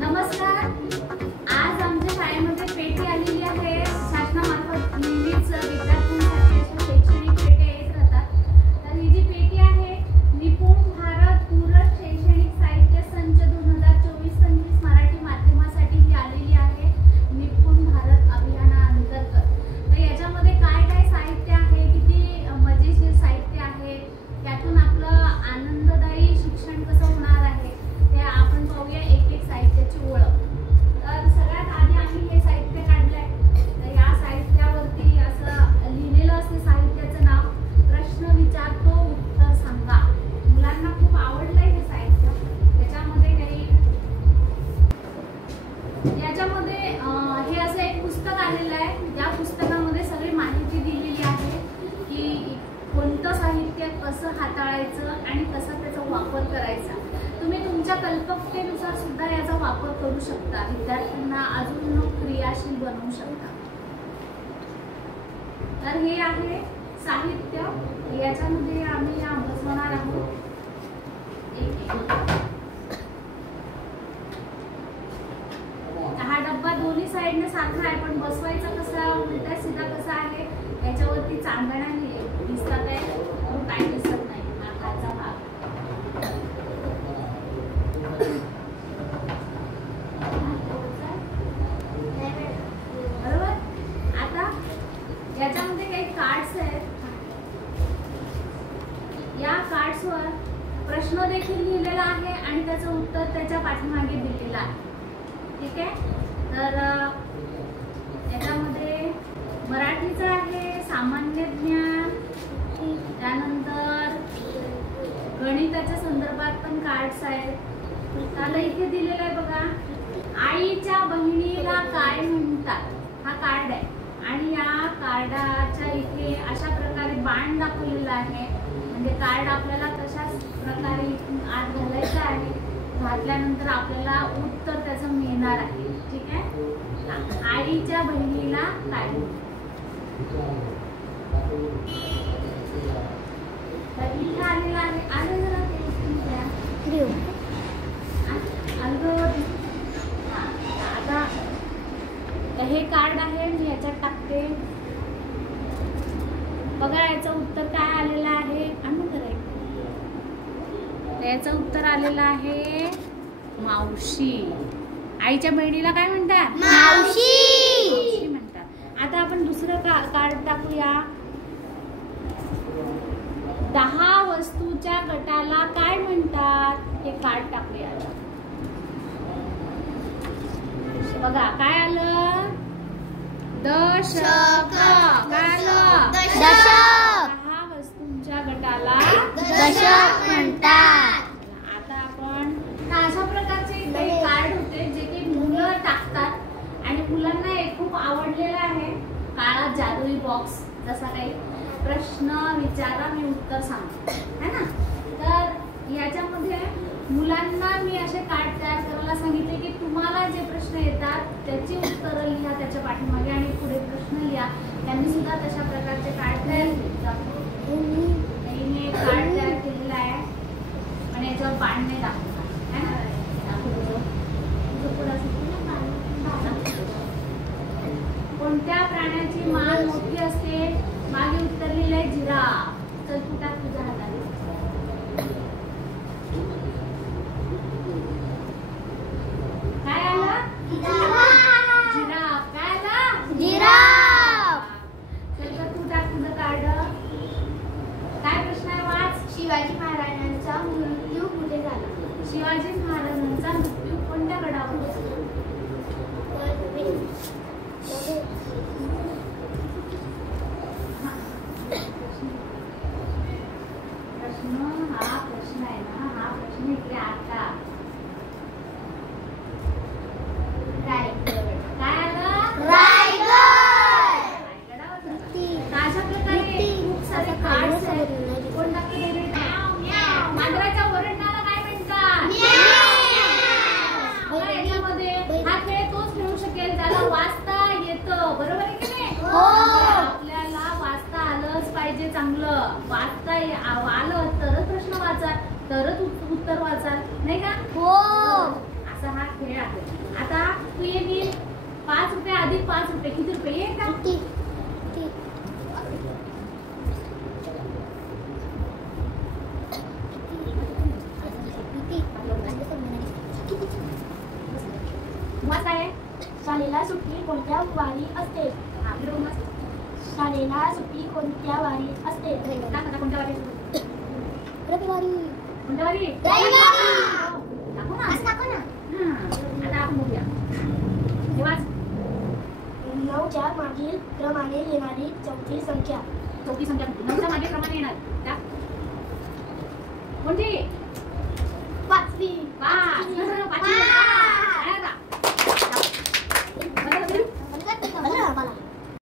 नमस्कार. आज आमच्या शाळेमध्ये पेटी आलेली आहे. शासनामार्फत नेहमीच विद्यार्थ्यांसाठी अशा शैक्षणिक पेट्या येत राहतात. तर ही जी पेटी आहे निपुण भारत पूरक शैक्षणिक साहित्य संच 2024-25 मराठी माध्यमासाठी ही आलेली आहे निपुण भारत अभियानाअंतर्गत. तर याच्यामध्ये काय काय साहित्य आहे, किती मजेशीर साहित्य आहे, त्यातून आपलं आनंददायी शिक्षण कसं होणार आहे ते आपण पाहूया. एक एक साहित्याची ओळख. तर सगळ्यात आधी आम्ही हे साहित्य काढलंय. तर या साहित्यावरती असं लिहिलेलं असते साहित्याचं नाव प्रश्न विचारतो उत्तर सांगा. मुलांना खूप आवडलंय हे साहित्य. त्याच्यामध्ये याच्यामध्ये हे असं एक पुस्तक आलेलं आहे. या पुस्तकामध्ये सगळी माहिती दिलेली आहे की कोणतं साहित्य कसं हाताळायचं आणि कसा त्याचा वापर करायचा. तुम्ही तुमच्या कल्पकतेनुसार सुद्धा याचा वापर करू शकता. विद्यार्थ्यांना अजून क्रियाशील बनवू शकता. तर हे आहे साहित्य. याच्यामध्ये आम्ही बसवणार आहोत. हा डब्बा दोन्ही साईडने सारखा आहे, पण बसवायचा कसा, उलटा सीधा कसा आहे याच्यावरती चांदण्या दिसतात आहे. काय दिसत नाही आतला भाग. बरोबर. आता याच्यामध्ये काही कार्ड्स आहेत. या कार्ड्सवर प्रश्न देखील लिहिलेला आहे आणि त्याचं उत्तर त्याच्या पाठीमागे दिलेलं आहे. ठीक आहे. तर याच्यामध्ये मराठीचं आहे, सामान्य ज्ञान, त्यानंतर गणिताच्या संदर्भात पण कार्ड्स आहेत. त्याला इथे दिलेलं आहे बघा, आईच्या बहिणीला काय म्हणतात. हा कार्ड आहे आणि या कार्डाच्या इथे अशा प्रकारे बाण दाखवलेला आहे. म्हणजे कार्ड आपल्याला तशाच प्रकारे इथून आत घालायचं आहे. घातल्यानंतर आपल्याला उत्तर त्याचं मिळणार आहे. ठीक आहे. आईच्या बहिणीला काय म्हणतात. इथे आलेला आहे. आले जरा आता हे कार्ड आहे, मी याच्यात टाकते. बघा याचं उत्तर काय आलेलं आहे. याचं उत्तर आलेलं आहे मावशी. आईच्या बहिणीला काय म्हणतात. मावशी म्हणतात. आता आपण दुसरं कार्ड टाकूया. 10 वस्तूच्या गटाला काय म्हणतात. हे कार्ड टाकूया. बघा काय आलं. दशक. काय आलं. दशक. 10 वस्तूंच्या गटाला दशक म्हणतात. आता आपण अशा प्रकारचे काही कार्ड होते जे की मुलं टाकतात आणि मुलांना एक खूप आवडलेलं आहे काळा जादुई बॉक्स. जसा काही प्रश्न विचारा मी उत्तर सांगतो है ना. तर याच्यामध्ये मुलांना मी असे कार्ड तयार करायला सांगितले की तुम्हाला जे प्रश्न येतात त्याची उत्तरं लिहा त्याच्या पाठीमागे आणि पुढे प्रश्न लिहा. त्यांनी सुद्धा तशा प्रकारचे कार्ड तयार केले. मी एक कार्ड तयार केलेला आहे पण याच्यावर बाण नाही दाखवला है ना. कोणत्या प्राण्याची मान मोठी असते. मागे उत्तर लिहिलंय जिराफ. चल तू टाक तुझ्या हाताने. काय आलं. जिराफ. काय आलं. जिराफ. चल तर तू टाक तुझं कार्ड. काय प्रश्न आहे वाच. शिवाजी महाराजांचा मृत्यू कुठे झाला. शिवाजी महाराजांचा मृत्यू कोणत्या गडावर झाला. हा प्रश्न आहे ना. हा प्रश्न इकडे आता काय आलं. रायगड. अशा प्रकारे खूप सारे कार्ड्स आहेत. कोण टाकले. मांजराच्या ओरडण्याला काय म्हणतात. बघा याच्यामध्ये हा खेळ तोच खेळू शकेल ज्याला वाचता येतं. बरोबर आहे की नाही. आपल्याला वाचता आलंच पाहिजे. चांगलं वाचता आलं तरच प्रश्न वाचाल, तरच उत्तर वाचाल नाही का. हो. असा हा खेळ आहे. आता तू ये मी 5 रुपये अधिक 5 रुपये किती रुपये ये का? मग काय आहे? शाळेला सुट्टी कोणत्या वारी असते? शाळेला सुट्टी कोणत्या वारी असते? कोणत्या वारी? रविवारी. कोणत्या वारी? दाखव ना. आता आपण बघूया. वाच. 9च्या मागील क्रमाने येणारी चौथी संख्या. चौथी संख्या 9च्या मागे क्रमाने येणार का? कोणती? पाचवी. 5.